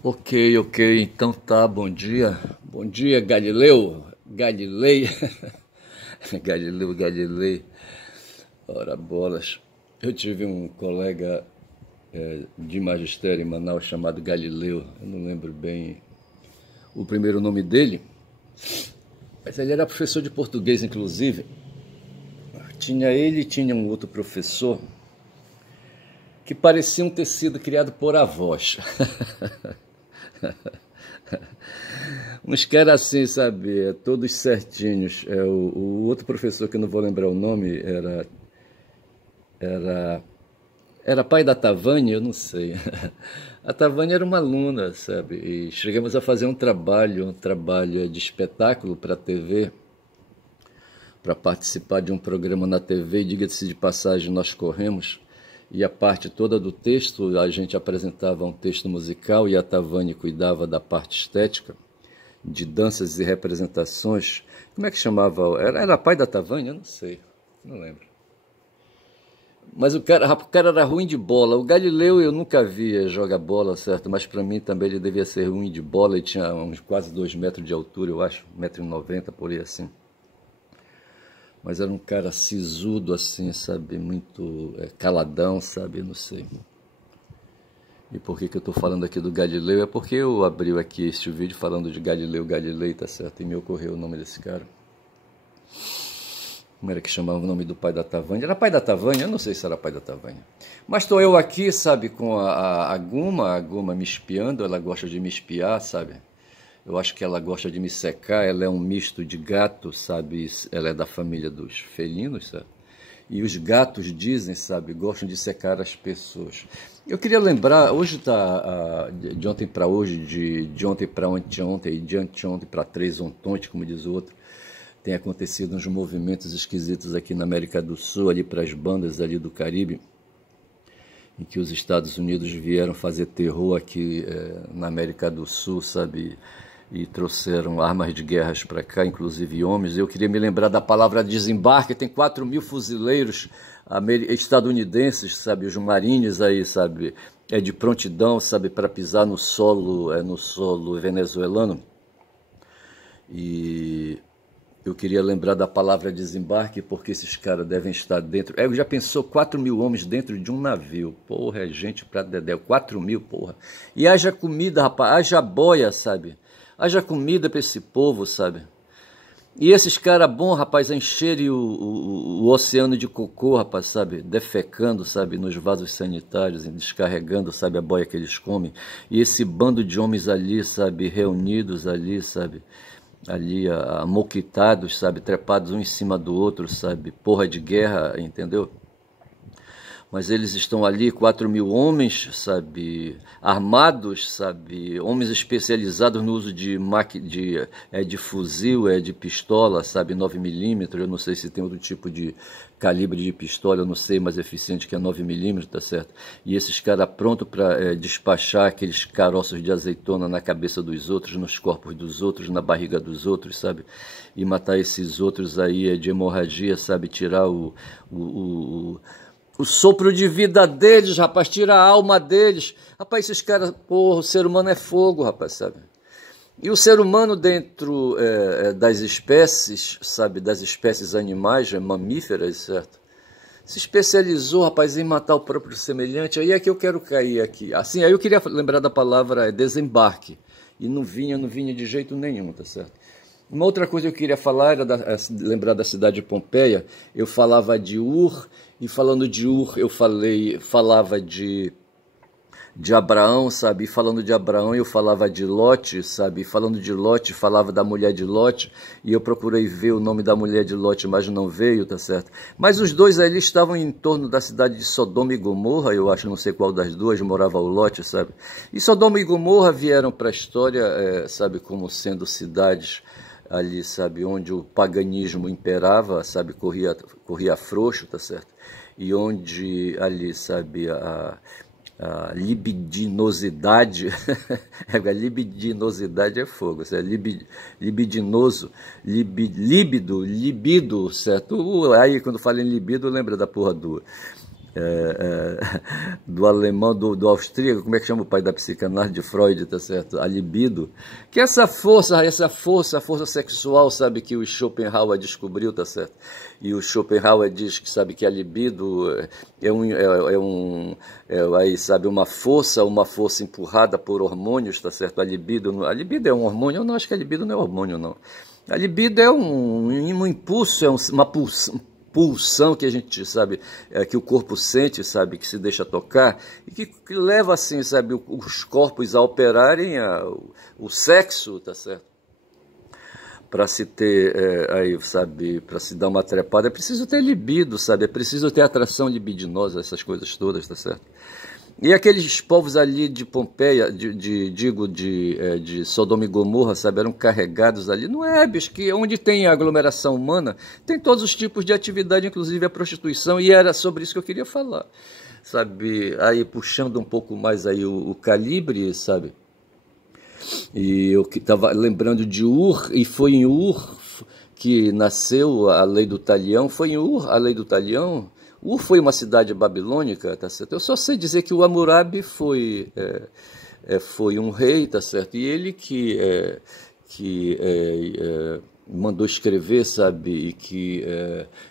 Ok, então tá, bom dia Galileu, Galilei, Galilei, ora bolas, eu tive um colega de magistério em Manaus chamado Galileu, eu não lembro bem o primeiro nome dele, mas ele era professor de português inclusive, tinha ele e tinha um outro professor que pareciam ter sido criado por avós. Uns caras assim, sabe, todos certinhos. O outro professor, que eu não vou lembrar o nome, era, era pai da Tavânia, eu não sei. A Tavânia era uma aluna, sabe, e chegamos a fazer um trabalho de espetáculo para a TV, para participar de um programa na TV, e diga-se de passagem, nós corremos, e a parte toda do texto, a gente apresentava um texto musical e a Tavânia cuidava da parte estética, de danças e representações. Como é que chamava? Era pai da Tavânia? Eu não sei, não lembro. Mas o cara era ruim de bola. O Galileu eu nunca via jogar bola, certo? Mas para mim também ele devia ser ruim de bola. Ele tinha uns quase 2 metros de altura, eu acho, 1,90 m, por aí assim. Mas era um cara sisudo assim, sabe? Muito caladão, sabe? Não sei. E por que eu estou falando aqui do Galileu? É porque eu abri aqui este vídeo falando de Galileu Galilei, tá certo? E me ocorreu o nome desse cara. Como era que chamava o nome do pai da Tavânia? Era pai da Tavânia? Eu não sei se era pai da Tavânia. Mas estou eu aqui, sabe, com a Guma me espiando. Ela gosta de me espiar, sabe? Eu acho que ela gosta de me secar. Ela é um misto de gato, sabe? Ela é da família dos felinos, sabe? E os gatos dizem, sabe, gostam de secar as pessoas. Eu queria lembrar, hoje está de ontem para hoje, de ontem para anteontem e de anteontem para três ontem, como diz o outro, tem acontecido uns movimentos esquisitos aqui na América do Sul, ali para as bandas ali do Caribe, em que os Estados Unidos vieram fazer terror aqui na América do Sul, sabe, e trouxeram armas de guerra para cá, inclusive homens. Eu queria me lembrar da palavra desembarque. Tem 4.000 fuzileiros estadunidenses, sabe, os marines aí, sabe, de prontidão, sabe, para pisar no solo venezuelano. E eu queria lembrar da palavra desembarque, porque esses caras devem estar dentro. Já pensou 4.000 homens dentro de um navio? Porra, é gente pra dedé. 4.000, porra. E haja comida, rapaz, haja boia, sabe? Haja comida para esse povo, sabe? E esses caras bons, rapaz, encherem o oceano de cocô, rapaz, sabe? Defecando, sabe? Nos vasos sanitários, descarregando, sabe? A boia que eles comem. E esse bando de homens ali, sabe? Reunidos ali, sabe? Ali, amoquitados, sabe? Trepados um em cima do outro, sabe? Porra de guerra, entendeu? Mas eles estão ali, 4.000 homens, sabe, armados, sabe, homens especializados no uso de fuzil, de pistola, sabe, 9 mm, eu não sei se tem outro tipo de calibre de pistola, eu não sei, mais eficiente que é 9 mm, tá certo? E esses caras prontos para despachar aqueles caroços de azeitona na cabeça dos outros, nos corpos dos outros, na barriga dos outros, sabe? E matar esses outros aí de hemorragia, sabe, tirar o sopro de vida deles, rapaz, tira a alma deles. Rapaz, esses caras, porra, o ser humano é fogo, rapaz, sabe? E o ser humano dentro das espécies, sabe, das espécies animais, mamíferas, certo? Se especializou, rapaz, em matar o próprio semelhante. Aí é que eu quero cair aqui. Assim, aí eu queria lembrar da palavra desembarque. E não vinha de jeito nenhum, tá certo? Uma outra coisa que eu queria falar era lembrar da cidade de Pompeia. Eu falava de Ur, e falando de Ur, eu falava de Abraão, sabe? E falando de Abraão, eu falava de Lote, sabe? E falando de Lote, falava da mulher de Lote, e eu procurei ver o nome da mulher de Lote, mas não veio, tá certo? Mas os dois ali estavam em torno da cidade de Sodoma e Gomorra, eu acho, não sei qual das duas, morava o Lote, sabe? E Sodoma e Gomorra vieram para a história, sabe, como sendo cidades ali, sabe, onde o paganismo imperava, sabe, corria frouxo, tá certo? E onde ali, sabe, a libidinosidade, a libidinosidade é fogo, sabe? Libidinoso, libido, certo? Aí quando fala em libido, lembra da porra do do alemão, do austríaco, como é que chama o pai da psicanálise de Freud, tá certo? A libido, que essa força sexual, sabe, que o Schopenhauer descobriu, tá certo? E o Schopenhauer diz que, sabe, que a libido aí, sabe, uma força empurrada por hormônios, tá certo? A libido é um hormônio? Eu não acho que a libido não é hormônio, não. A libido é um impulso, uma pulsão que a gente sabe, que o corpo sente, sabe, que se deixa tocar e que leva assim, sabe, os corpos a operarem o sexo, tá certo? Para se ter aí, sabe, para se dar uma trepada, é preciso ter libido, sabe, é preciso ter atração libidinosa, essas coisas todas, tá certo? E aqueles povos ali de Pompeia, de Sodoma e Gomorra, sabe, eram carregados ali. Não é, bicho, que onde tem aglomeração humana, tem todos os tipos de atividade, inclusive a prostituição, e era sobre isso que eu queria falar, sabe, aí puxando um pouco mais aí o calibre, sabe, e eu que estava lembrando de Ur, e foi em Ur que nasceu a lei do talião, foi em Ur a lei do talião. Ur foi uma cidade babilônica, tá certo? Eu só sei dizer que o Hammurabi foi um rei, tá certo? E ele mandou escrever, sabe? E que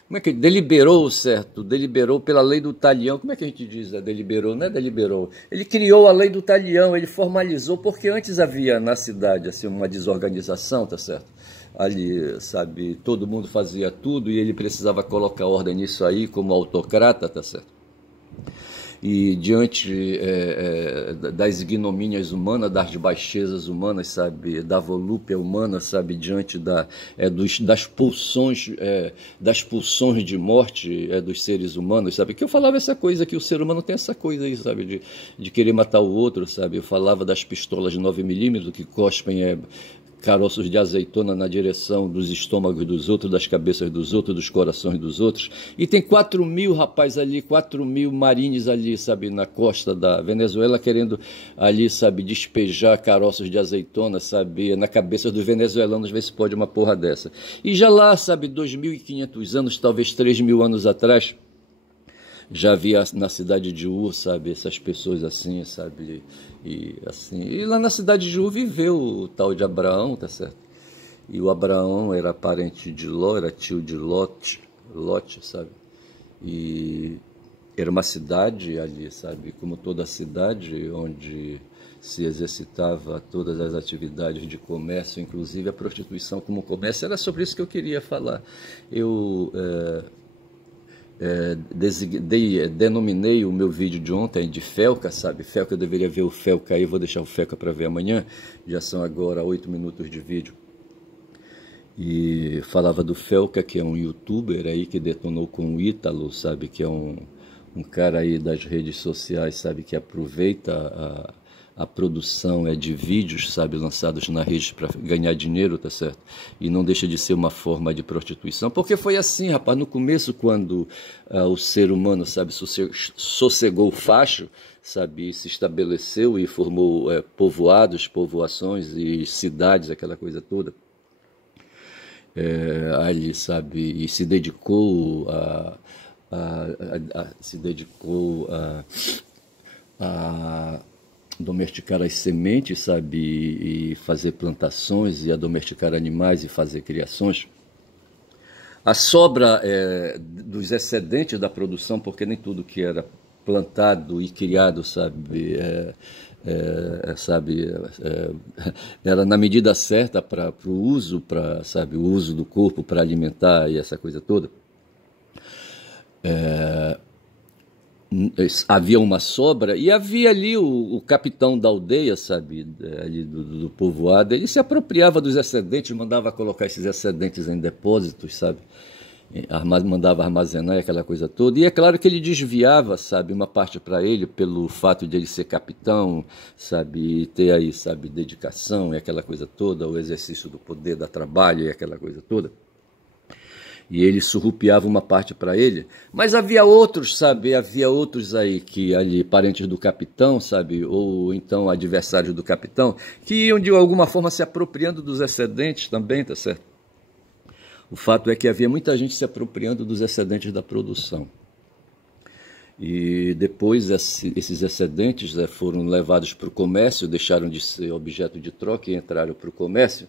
como é que deliberou, certo? Deliberou pela lei do talião. Como é que a gente diz? Deliberou, não é deliberou. Ele criou a lei do talião, ele formalizou, porque antes havia na cidade assim uma desorganização, tá certo? Ali, sabe, todo mundo fazia tudo e ele precisava colocar ordem nisso aí como autocrata, tá certo? E diante das ignomínias humanas, das baixezas humanas, sabe, da volúpia humana, sabe, diante das pulsões de morte dos seres humanos, sabe, que eu falava essa coisa, que o ser humano tem essa coisa aí, sabe, de querer matar o outro, sabe, eu falava das pistolas de 9mm que cospem caroços de azeitona na direção dos estômagos dos outros, das cabeças dos outros, dos corações dos outros. E tem 4.000 rapazes ali, 4.000 marines ali, sabe, na costa da Venezuela, querendo ali, sabe, despejar caroços de azeitona, sabe, na cabeça dos venezuelanos, ver se pode uma porra dessa. E já lá, sabe, 2.500 anos, talvez 3.000 anos atrás, já havia na cidade de Ur, sabe, essas pessoas assim, sabe, e lá na cidade de Ur viveu o tal de Abraão, tá certo? E o Abraão era parente de Ló, era tio de Lote, sabe? E era uma cidade ali, sabe, como toda cidade, onde se exercitava todas as atividades de comércio, inclusive a prostituição como comércio. Era sobre isso que eu queria falar. Eu denominei o meu vídeo de ontem de Felca, sabe? Felca, eu deveria ver o Felca aí, vou deixar o Felca para ver amanhã, já são agora 8 minutos de vídeo. E falava do Felca, que é um youtuber aí que detonou com o Ítalo, sabe? Que é um cara aí das redes sociais, sabe? Que aproveita a produção de vídeos, sabe, lançados na rede para ganhar dinheiro, tá certo? E não deixa de ser uma forma de prostituição, porque foi assim, rapaz, no começo, quando o ser humano, sabe, sossegou o facho, sabe, se estabeleceu e formou povoados, povoações e cidades, aquela coisa toda, ali, sabe, e se dedicou a domesticar as sementes, sabe, e fazer plantações, e a domesticar animais e fazer criações. A sobra dos excedentes da produção, porque nem tudo que era plantado e criado, sabe, era na medida certa para o uso, sabe, o uso do corpo para alimentar e essa coisa toda. Havia uma sobra e havia ali o capitão da aldeia, sabe, ali do povoado, ele se apropriava dos excedentes, mandava colocar esses excedentes em depósitos, sabe, mandava armazenar aquela coisa toda, e é claro que ele desviava, sabe, uma parte para ele, pelo fato de ele ser capitão, sabe, e ter aí, sabe, dedicação e aquela coisa toda, o exercício do poder, da trabalho e aquela coisa toda. E ele surrupiava uma parte para ele, mas havia outros, sabe, havia outros aí, que ali, parentes do capitão, sabe, ou então adversários do capitão, que iam de alguma forma se apropriando dos excedentes também, tá certo? O fato é que havia muita gente se apropriando dos excedentes da produção. E depois esses excedentes foram levados para o comércio, deixaram de ser objeto de troca e entraram para o comércio.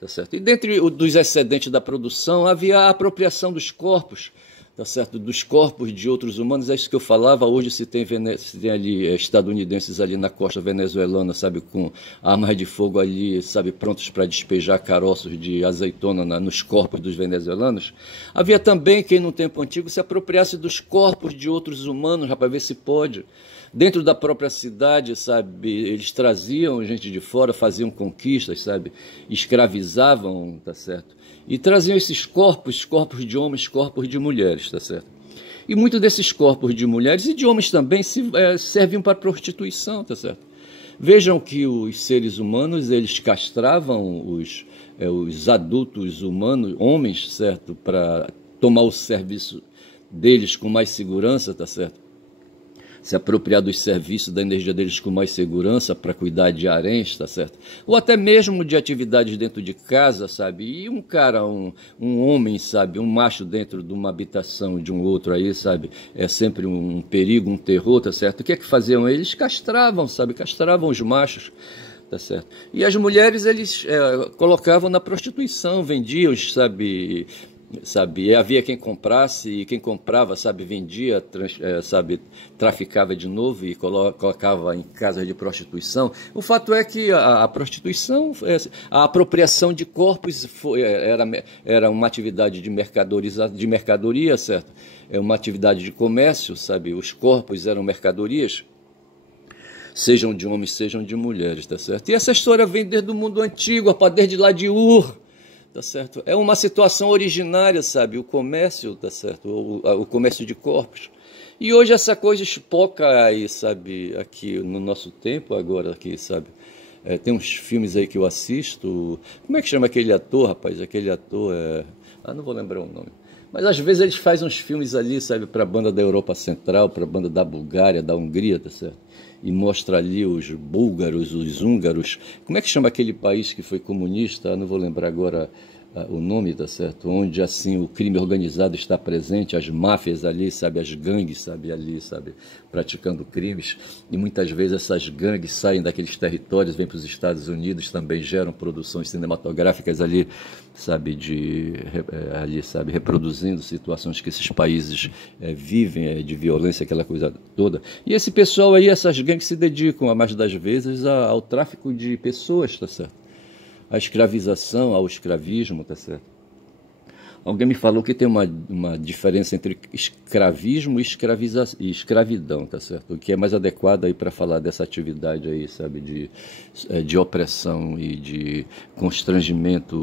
Tá certo? E dentre dos excedentes da produção havia a apropriação dos corpos, tá certo? Dos corpos de outros humanos. É isso que eu falava. Hoje se tem ali estadunidenses ali na costa venezuelana, sabe, com armas de fogo ali, sabe, prontos para despejar caroços de azeitona nos corpos dos venezuelanos. Havia também quem no tempo antigo se apropriasse dos corpos de outros humanos, para ver se pode. Dentro da própria cidade, sabe, eles traziam gente de fora, faziam conquistas, sabe, escravizavam, tá certo? E traziam esses corpos de homens, corpos de mulheres, tá certo? E muitos desses corpos de mulheres e de homens também serviam para prostituição, tá certo? Vejam que os seres humanos, eles castravam os adultos humanos, homens, certo, para tomar o serviço deles com mais segurança, tá certo? Se apropriar dos serviços, da energia deles com mais segurança para cuidar de haréns, tá certo? Ou até mesmo de atividades dentro de casa, sabe? E um cara, um homem, sabe? Um macho dentro de uma habitação de um outro aí, sabe? É sempre um perigo, um terror, tá certo? O que é que faziam? Eles castravam, sabe? Castravam os machos, tá certo? E as mulheres, eles colocavam na prostituição, vendiam, sabe? Havia quem comprasse e quem comprava, sabe, vendia, sabe, traficava de novo e colocava em casas de prostituição. O fato é que a prostituição, a apropriação de corpos era uma atividade de mercadoria, certo? É uma atividade de comércio, sabe? Os corpos eram mercadorias, sejam de homens, sejam de mulheres, tá certo? E essa história vem desde o mundo antigo, desde lá de Ur. Tá certo? É uma situação originária, sabe? O comércio, tá certo? O comércio de corpos. E hoje essa coisa espoca aí, sabe? Aqui no nosso tempo agora, aqui, sabe? Tem uns filmes aí que eu assisto. Como é que chama aquele ator, rapaz? Aquele ator não vou lembrar o nome. Mas às vezes eles fazem uns filmes ali, sabe? Para a banda da Europa Central, para a banda da Bulgária, da Hungria, tá certo? E mostra ali os búlgaros, os húngaros. Como é que chama aquele país que foi comunista? Não vou lembrar agora o nome, tá certo? Onde assim o crime organizado está presente, as máfias ali, sabe, as gangues, sabe, ali, sabe, praticando crimes. E muitas vezes essas gangues saem daqueles territórios, vêm para os Estados Unidos, também geram produções cinematográficas ali, sabe, ali, sabe, reproduzindo situações que esses países vivem, de violência, aquela coisa toda. E esse pessoal aí, essas gangues se dedicam, a mais das vezes, ao tráfico de pessoas, tá certo? A escravização, ao escravismo, tá certo? Alguém me falou que tem uma diferença entre escravismo e escravidão, tá certo? O que é mais adequado aí para falar dessa atividade aí, sabe, de opressão e de constrangimento,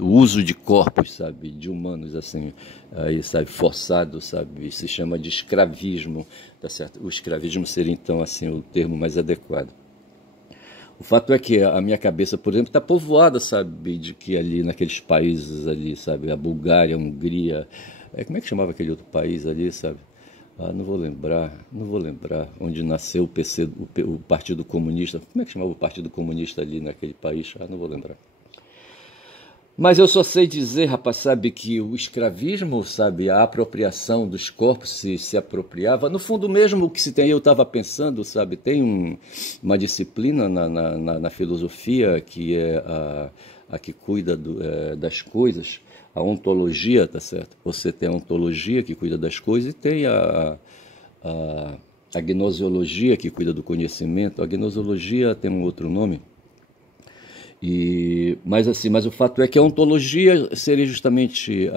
o uso de corpos, sabe, de humanos, assim, aí, sabe, forçado, sabe, se chama de escravismo, tá certo? O escravismo seria, então, assim, o termo mais adequado. O fato é que a minha cabeça, por exemplo, está povoada, sabe, de que ali naqueles países ali, sabe, a Bulgária, a Hungria, como é que chamava aquele outro país ali, sabe? Não vou lembrar, onde nasceu o PC, o Partido Comunista. Como é que chamava o Partido Comunista ali naquele país? Não vou lembrar. Mas eu só sei dizer, rapaz, sabe, que o escravismo, sabe, a apropriação dos corpos se apropriava. No fundo mesmo o que se tem, eu estava pensando, sabe, tem uma disciplina na filosofia que é a que cuida das coisas, a ontologia, tá certo? Você tem a ontologia que cuida das coisas e tem a gnoseologia que cuida do conhecimento. A gnoseologia tem um outro nome. Mas o fato é que a ontologia seria justamente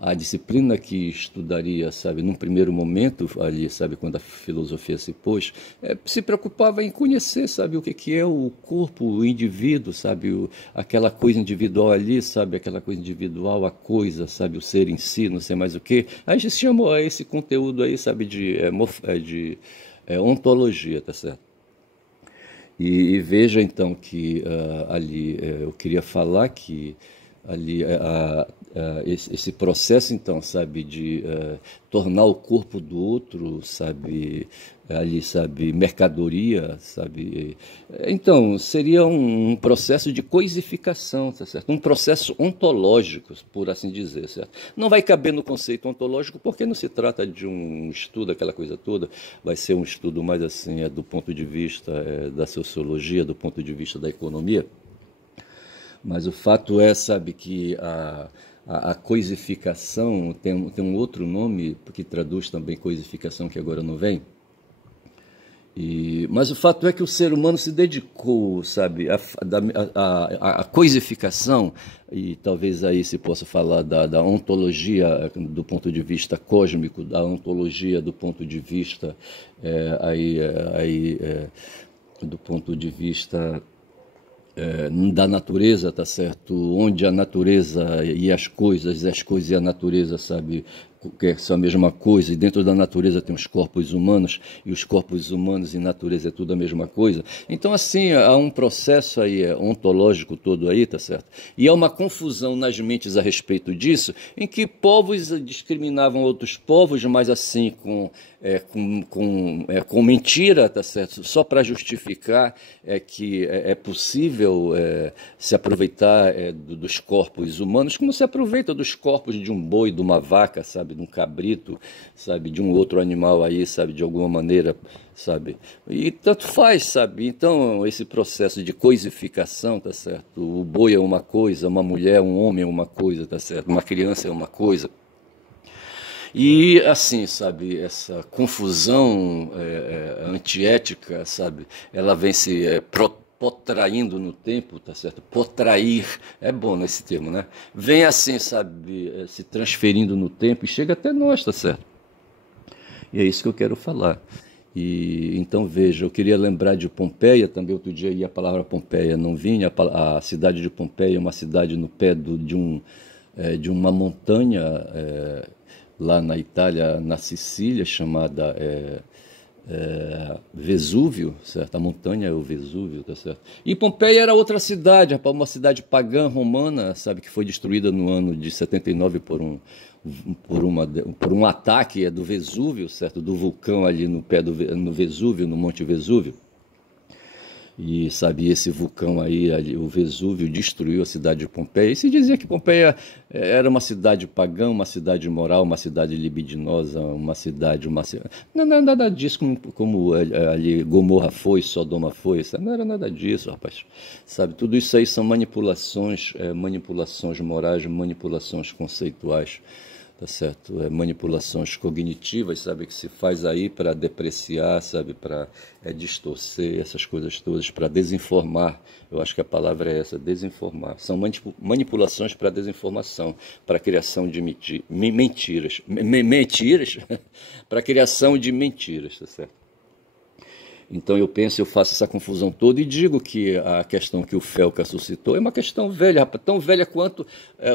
a disciplina que estudaria, sabe, num primeiro momento, ali, sabe, quando a filosofia se pôs, se preocupava em conhecer, sabe, o que é o corpo, o indivíduo, sabe, aquela coisa individual ali, sabe, aquela coisa individual, a coisa, sabe, o ser em si, não sei mais o que. A gente chamou esse conteúdo aí, sabe, de ontologia, tá certo? E veja então que ali eu queria falar que ali esse processo, então, sabe, de tornar o corpo do outro, sabe, ali, sabe, mercadoria, sabe. Então, seria um processo de coisificação, tá certo? Um processo ontológico, por assim dizer, certo? Não vai caber no conceito ontológico porque não se trata de um estudo, aquela coisa toda, vai ser um estudo mais assim, do ponto de vista da sociologia, do ponto de vista da economia. Mas o fato é, sabe, que a coisificação tem um outro nome que traduz também coisificação, que agora não vem. Mas o fato é que o ser humano se dedicou, sabe, a coisificação, e talvez aí se possa falar da ontologia do ponto de vista cósmico, da ontologia do ponto de vista do ponto de vista da natureza, tá certo? Onde a natureza e as coisas e a natureza, sabe, que são a mesma coisa, e dentro da natureza tem os corpos humanos, e os corpos humanos e natureza é tudo a mesma coisa. Então, assim, há um processo aí ontológico todo aí, tá certo? E há uma confusão nas mentes a respeito disso, em que povos discriminavam outros povos, mas assim, com mentira, tá certo? Só para justificar que é possível se aproveitar dos corpos humanos, como se aproveita dos corpos de um boi, de uma vaca, sabe, de um cabrito, sabe, de um outro animal aí, sabe, de alguma maneira, sabe. E tanto faz, sabe. Então, esse processo de coisificação, tá certo? O boi é uma coisa, uma mulher, um homem é uma coisa, tá certo? Uma criança é uma coisa. E assim, sabe, essa confusão antiética, sabe, ela vem se potraindo no tempo, tá certo? Potrair, é bom nesse termo, né? Vem assim, sabe, se transferindo no tempo e chega até nós, tá certo? E é isso que eu quero falar. E então veja, eu queria lembrar de Pompeia também. Outro dia aí a palavra Pompeia não vinha. A cidade de Pompeia é uma cidade no pé de uma montanha lá na Itália, na Sicília, chamada Vesúvio, certo? A montanha é o Vesúvio, tá certo? E Pompeia era outra cidade, rapaz, uma cidade pagã romana, sabe, que foi destruída no ano de 79 por um ataque do Vesúvio, certo? Do vulcão ali no Vesúvio, no Monte Vesúvio. E, sabe, esse vulcão aí, o Vesúvio, destruiu a cidade de Pompeia. E se dizia que Pompeia era uma cidade pagã, uma cidade imoral, uma cidade libidinosa, uma cidade... Não era nada disso como ali Gomorra foi, Sodoma foi, sabe? Não era nada disso, rapaz. Sabe, tudo isso aí são manipulações morais, manipulações conceituais. Tá certo? Manipulações cognitivas, sabe, que se faz aí para depreciar, sabe, para distorcer essas coisas todas, para desinformar. Eu acho que a palavra é essa, desinformar. São manipulações para desinformação, para a criação de mentiras. Mentiras? Para a criação de mentiras, tá certo? Então eu faço essa confusão toda e digo que a questão que o Felca suscitou é uma questão velha, rapaz, tão velha quanto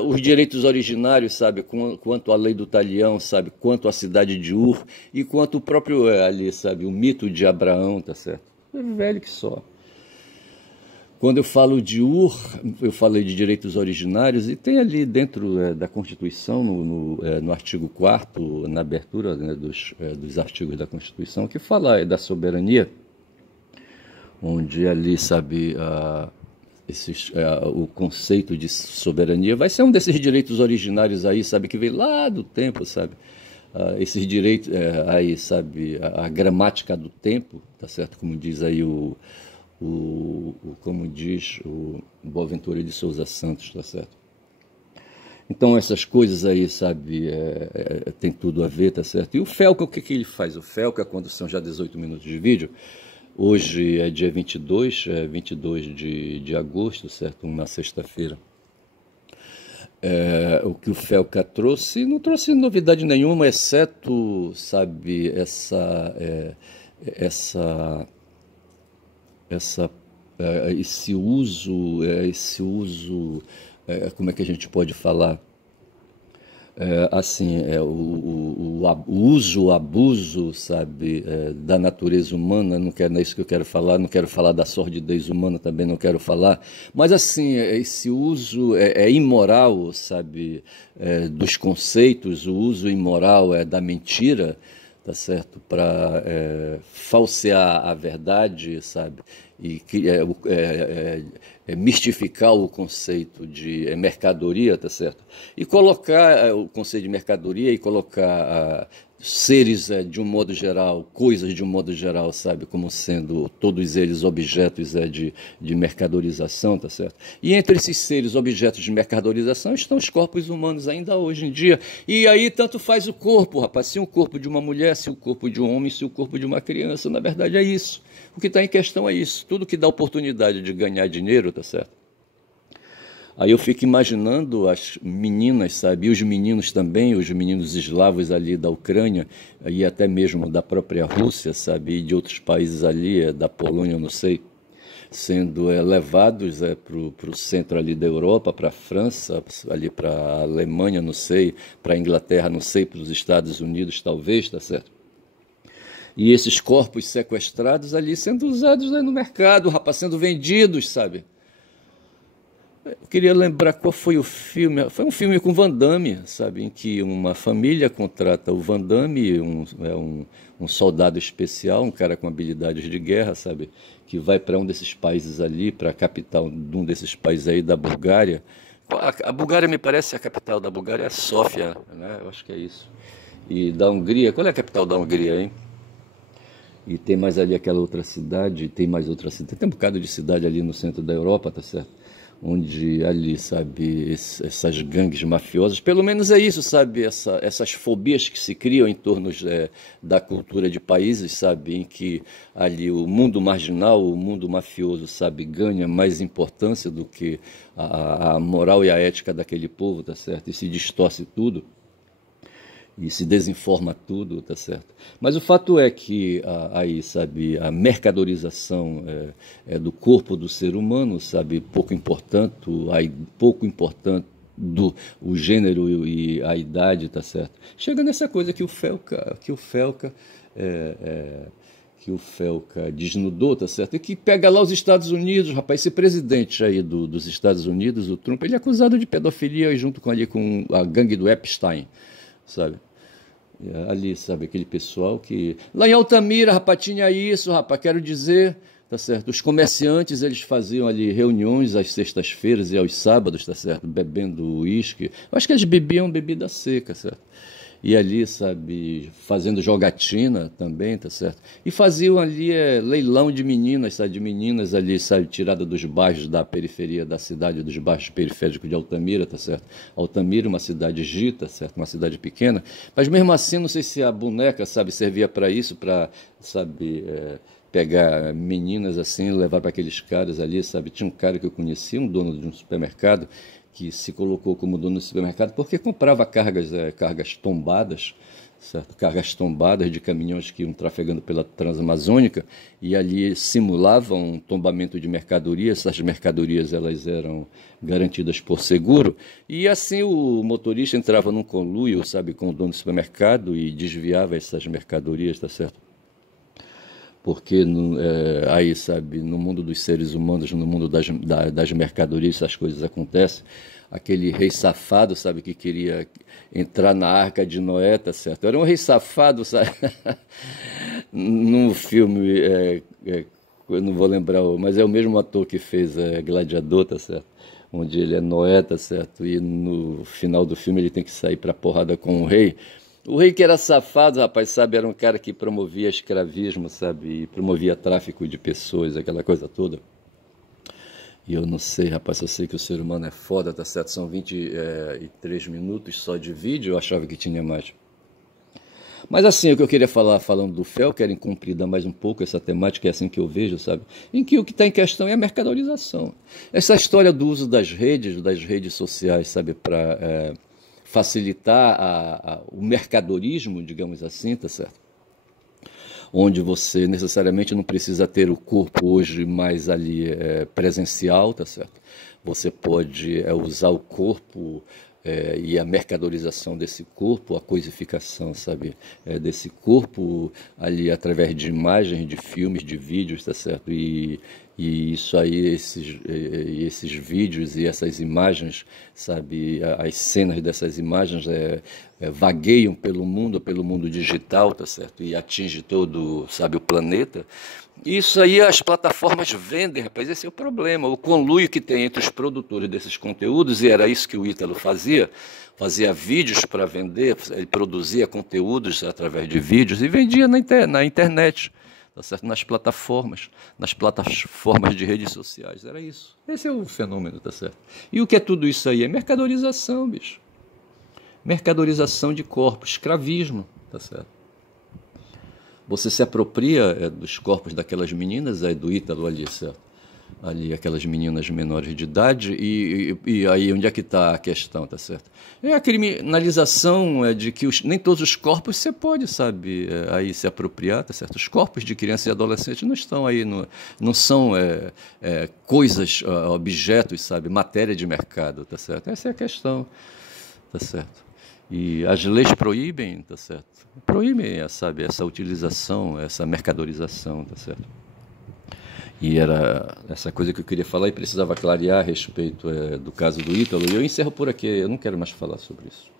os direitos originários, sabe, quanto a lei do Talião, sabe, quanto a cidade de Ur e quanto o próprio ali, sabe, o mito de Abraão, tá certo? É velho que só. Quando eu falo de Ur, eu falei de direitos originários e tem ali dentro da Constituição, no artigo 4º, na abertura, né, dos artigos da Constituição, que fala da soberania, onde ali, sabe, o conceito de soberania vai ser um desses direitos originários aí, sabe, que veio lá do tempo, sabe, esses direitos aí, sabe, a gramática do tempo, tá certo, como diz aí como diz o Boaventura de Souza Santos, tá certo. Então essas coisas aí, sabe, tem tudo a ver, tá certo. E o Felca, o que ele faz? O Felca, quando são já 18 minutos de vídeo, hoje é dia 22 de agosto, certo? Uma sexta-feira. O que o Felca trouxe, não trouxe novidade nenhuma, exceto, sabe, esse uso, como é que a gente pode falar? Assim, o uso, o abuso, sabe, da natureza humana, não é isso que eu quero falar, não quero falar da sordidez humana, também não quero falar, mas assim, esse uso é imoral, sabe, dos conceitos, o uso imoral da mentira, tá certo, para falsear a verdade, sabe, e mistificar o conceito de mercadoria, tá certo? E colocar o conceito de mercadoria e colocar seres de um modo geral, coisas de um modo geral, sabe, como sendo todos eles objetos de mercadorização, tá certo? E entre esses seres objetos de mercadorização estão os corpos humanos ainda hoje em dia. E aí tanto faz o corpo, rapaz, se o corpo de uma mulher, se o corpo de um homem, se o corpo de uma criança, na verdade é isso. O que está em questão é isso. Tudo que dá oportunidade de ganhar dinheiro, tá certo? Aí eu fico imaginando as meninas, sabe, e os meninos também, os meninos eslavos ali da Ucrânia, e até mesmo da própria Rússia, sabe, e de outros países ali, da Polônia, eu não sei, sendo levados para o centro ali da Europa, para a França, ali para a Alemanha, não sei, para a Inglaterra, não sei, para os Estados Unidos, talvez, tá certo? E esses corpos sequestrados ali sendo usados no mercado, rapaz, sendo vendidos, sabe? Eu queria lembrar qual foi o filme. Foi um filme com Van Damme, sabe? Em que uma família contrata o Van Damme, um soldado especial, um cara com habilidades de guerra, sabe? Que vai para um desses países ali, para a capital de um desses países aí da Bulgária. A Bulgária me parece a capital da Bulgária é Sófia, né? Eu acho que é isso. E da Hungria, qual é a capital da Hungria, hein? E tem mais ali aquela outra cidade, tem mais outra cidade, tem um bocado de cidade ali no centro da Europa, tá certo? Onde ali, sabe, essas gangues mafiosas, pelo menos é isso, sabe, essas fobias que se criam em torno da cultura de países, sabe, em que ali o mundo marginal, o mundo mafioso, sabe, ganha mais importância do que a moral e a ética daquele povo, tá certo? E se distorce tudo. E se desinforma tudo, tá certo? Mas o fato é que aí, sabe, a mercadorização do corpo do ser humano, sabe, pouco importante o gênero e a idade, tá certo? Chega nessa coisa que o Felca desnudou, tá certo? E que pega lá os Estados Unidos, rapaz, esse presidente aí dos Estados Unidos, o Trump, ele é acusado de pedofilia junto com a gangue do Epstein, sabe? Ali, sabe, aquele pessoal que... Lá em Altamira, rapaz, tinha isso, rapaz, quero dizer, tá certo? Os comerciantes, eles faziam ali reuniões às sextas-feiras e aos sábados, tá certo? Bebendo uísque. Eu acho que eles bebiam bebida seca, certo? E ali, sabe, fazendo jogatina também, tá certo? E faziam ali leilão de meninas, sabe? De meninas ali, sabe, tirada dos bairros da periferia da cidade, dos bairros periféricos de Altamira, tá certo? Altamira, uma cidade gita, certo? Uma cidade pequena. Mas mesmo assim, não sei se a boneca, sabe, servia para isso, para, sabe, pegar meninas assim, levar para aqueles caras ali, sabe? Tinha um cara que eu conhecia, um dono de um supermercado, que se colocou como dono do supermercado porque comprava cargas tombadas, certo? Cargas tombadas de caminhões que iam trafegando pela Transamazônica e ali simulavam um tombamento de mercadorias. Essas mercadorias elas eram garantidas por seguro e assim o motorista entrava num conluio, sabe, com o dono do supermercado e desviava essas mercadorias, tá certo? Porque aí, sabe, no mundo dos seres humanos, no mundo das mercadorias, essas coisas acontecem. Aquele rei safado, sabe, que queria entrar na Arca de Noé, tá certo? Era um rei safado, sabe? Num filme, eu não vou lembrar, mas é o mesmo ator que fez Gladiador, tá certo? Onde ele é Noé, tá certo? E no final do filme ele tem que sair pra porrada com o rei. O rei que era safado, rapaz, sabe, era um cara que promovia escravismo, sabe, e promovia tráfico de pessoas, aquela coisa toda. E eu não sei, rapaz, eu sei que o ser humano é foda, tá certo? São 23 minutos só de vídeo, eu achava que tinha mais. Mas assim, o que eu queria falar, falando do FEL, querem cumprir mais um pouco essa temática, é assim que eu vejo, sabe? Em que o que está em questão é a mercadorização. Essa história do uso das redes sociais, sabe, para facilitar o mercadorismo, digamos assim, tá certo? Onde você necessariamente não precisa ter o corpo hoje mais ali presencial, tá certo? Você pode usar o corpo e a mercadorização desse corpo, a coisificação, sabe, desse corpo ali através de imagens, de filmes, de vídeos, tá certo? E isso aí, esses vídeos e essas imagens, sabe, as cenas dessas imagens vagueiam pelo mundo digital, tá certo? E atinge todo, sabe, o planeta. Isso aí as plataformas vendem, rapaz, esse é o problema. O conluio que tem entre os produtores desses conteúdos, e era isso que o Ítalo fazia vídeos para vender, ele produzia conteúdos através de vídeos e vendia na internet. Tá certo? Nas plataformas de redes sociais, era isso. Esse é o fenômeno, tá certo? E o que é tudo isso aí? É mercadorização, bicho. Mercadorização de corpos, escravismo, tá certo? Você se apropria dos corpos daquelas meninas, do Ítalo ali, certo? Ali, aquelas meninas menores de idade, e aí onde é que está a questão, tá certo? É a criminalização de que nem todos os corpos você pode, sabe, aí se apropriar, tá certo? Os corpos de criança e adolescente não estão aí, não são coisas, objetos, sabe, matéria de mercado, tá certo? Essa é a questão, tá certo? E as leis proíbem, tá certo? Proíbem, sabe, essa utilização, essa mercadorização, tá certo? E era essa coisa que eu queria falar e precisava clarear a respeito do caso do Ítalo. E eu encerro por aqui, eu não quero mais falar sobre isso.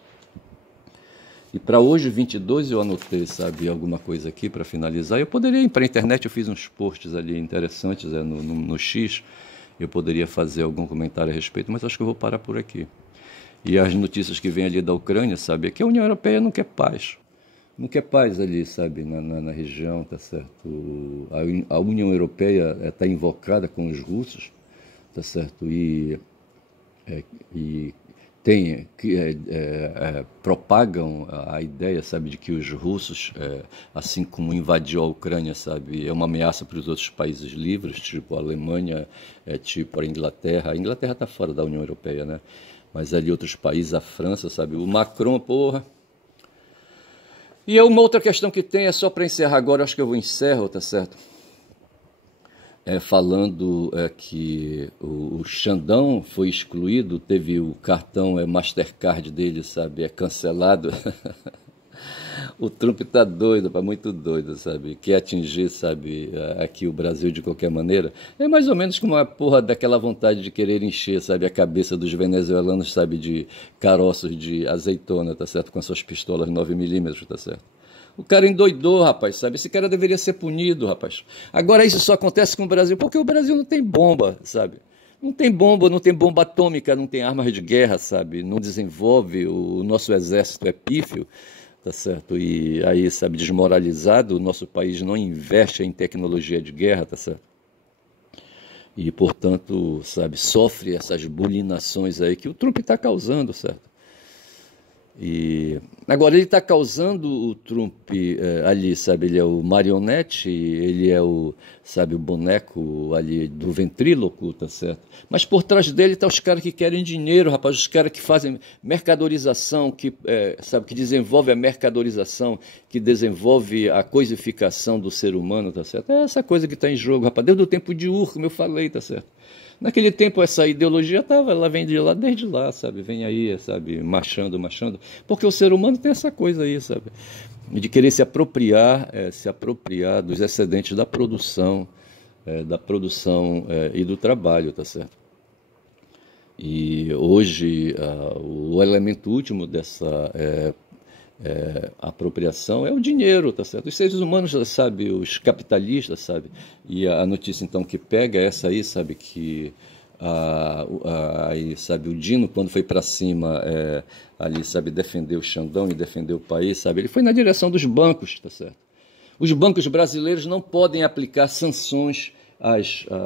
E para hoje, 22, eu anotei, sabe, alguma coisa aqui para finalizar. Eu poderia ir para a internet, eu fiz uns posts ali interessantes no X. Eu poderia fazer algum comentário a respeito, mas acho que eu vou parar por aqui. E as notícias que vêm ali da Ucrânia, sabe, é que a União Europeia não quer paz. Não quer paz ali, sabe, na região, tá certo? A União Europeia está invocada com os russos, tá certo? E propagam a ideia, sabe, de que os russos, assim como invadiu a Ucrânia, sabe, é uma ameaça para os outros países livres, tipo a Alemanha, tipo a Inglaterra. A Inglaterra está fora da União Europeia, né? Mas ali outros países, a França, sabe, o Macron, porra. E uma outra questão que tem, só para encerrar agora, acho que eu vou encerrar, tá certo? Falando que o Xandão foi excluído, teve o cartão Mastercard dele, sabe, cancelado. O Trump tá doido, muito doido, sabe, quer atingir, sabe, aqui o Brasil de qualquer maneira. É mais ou menos como uma porra daquela vontade de querer encher, sabe, a cabeça dos venezuelanos, sabe, de caroços de azeitona, tá certo, com as suas pistolas 9mm, tá certo. O cara endoidou, rapaz, sabe, esse cara deveria ser punido, rapaz. Agora isso só acontece com o Brasil, porque o Brasil não tem bomba, sabe. Não tem bomba atômica, não tem armas de guerra, sabe, não desenvolve, o nosso exército é pífio. Tá certo? E aí, sabe, desmoralizado, o nosso país não investe em tecnologia de guerra, tá certo? E, portanto, sabe, sofre essas bulinações aí que o Trump está causando, certo? E agora ele está causando o Trump ali, sabe, ele é o marionete, ele é sabe, o boneco ali do ventríloco, tá certo? Mas por trás dele tá os caras que querem dinheiro, rapaz, os caras que fazem mercadorização, sabe, que desenvolve a mercadorização, que desenvolve a coisificação do ser humano, tá certo? É essa coisa que está em jogo, rapaz, desde o tempo de Ur, como eu falei, tá certo? Naquele tempo essa ideologia ela vem de lá, desde lá, sabe, vem aí, sabe, marchando, porque o ser humano tem essa coisa aí, sabe, de querer se apropriar dos excedentes da produção e do trabalho, tá certo? E hoje o elemento último dessa apropriação é o dinheiro, tá certo? Os seres humanos, sabe, os capitalistas, sabe? E a notícia então que pega é essa aí, sabe, que sabe, o Dino, quando foi para cima ali, sabe, defender o Xandão e defender o país, sabe, ele foi na direção dos bancos, tá certo? Os bancos brasileiros não podem aplicar sanções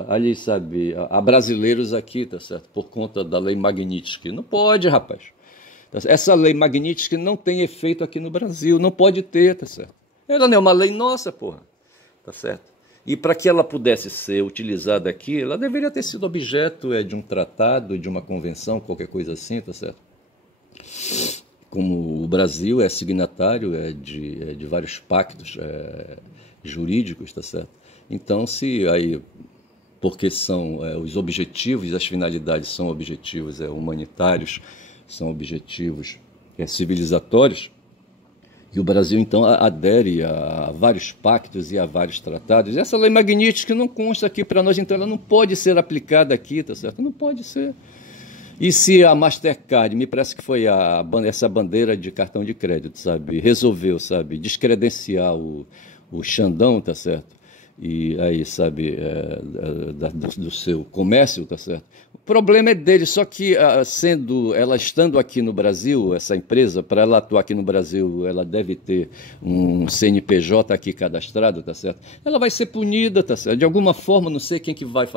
ali, sabe, a brasileiros aqui, tá certo? Por conta da lei Magnitsky. Não pode, rapaz. Essa lei Magnitsky não tem efeito aqui no Brasil, não pode ter, tá certo? Ela não é uma lei nossa, porra, tá certo? E para que ela pudesse ser utilizada aqui, ela deveria ter sido objeto de um tratado, de uma convenção, qualquer coisa assim, tá certo? Como o Brasil é signatário de vários pactos jurídicos, tá certo? Então, porque são os objetivos, as finalidades são objetivos humanitários, são objetivos civilizatórios. E o Brasil, então, adere a vários pactos e a vários tratados. E essa lei Magnitsky não consta aqui para nós, então ela não pode ser aplicada aqui, tá certo? Não pode ser. E se a Mastercard, me parece que foi essa bandeira de cartão de crédito, sabe, resolveu, sabe, descredenciar o Xandão, tá certo? E aí, sabe, do seu comércio, tá certo? O problema é dele, só que ela estando aqui no Brasil, essa empresa, para ela atuar aqui no Brasil, ela deve ter um CNPJ aqui cadastrado, tá certo? Ela vai ser punida, tá certo? De alguma forma, não sei quem que vai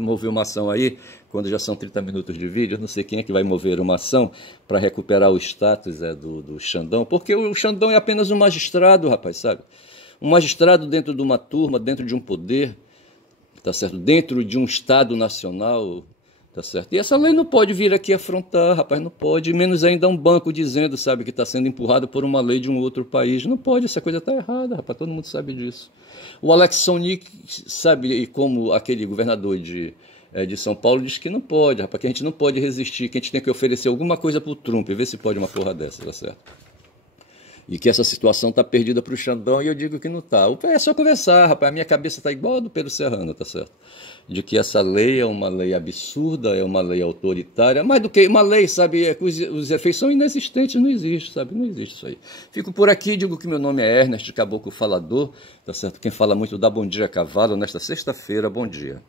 mover uma ação aí, quando já são 30 minutos de vídeo, não sei quem é que vai mover uma ação para recuperar o status do Xandão, porque o Xandão é apenas um magistrado, rapaz, sabe? Um magistrado dentro de uma turma, dentro de um poder, tá certo? Dentro de um Estado nacional, tá certo? E essa lei não pode vir aqui afrontar, rapaz, não pode, menos ainda um banco dizendo, sabe, que está sendo empurrado por uma lei de um outro país. Não pode, essa coisa está errada, rapaz, todo mundo sabe disso. O Alex Sonic, sabe, e como aquele governador de São Paulo diz que não pode, rapaz, que a gente não pode resistir, que a gente tem que oferecer alguma coisa pro Trump, ver se pode uma porra dessa, tá certo? E que essa situação está perdida para o Xandão, e eu digo que não está. É só conversar, rapaz, a minha cabeça está igual a do Pedro Serrano, tá certo? De que essa lei é uma lei absurda, é uma lei autoritária, mais do que uma lei, sabe, os efeitos são inexistentes, não existe, sabe, não existe isso aí. Fico por aqui, digo que meu nome é Ernest Caboclo Falador, tá certo? Quem fala muito dá bom dia a cavalo nesta sexta-feira, bom dia.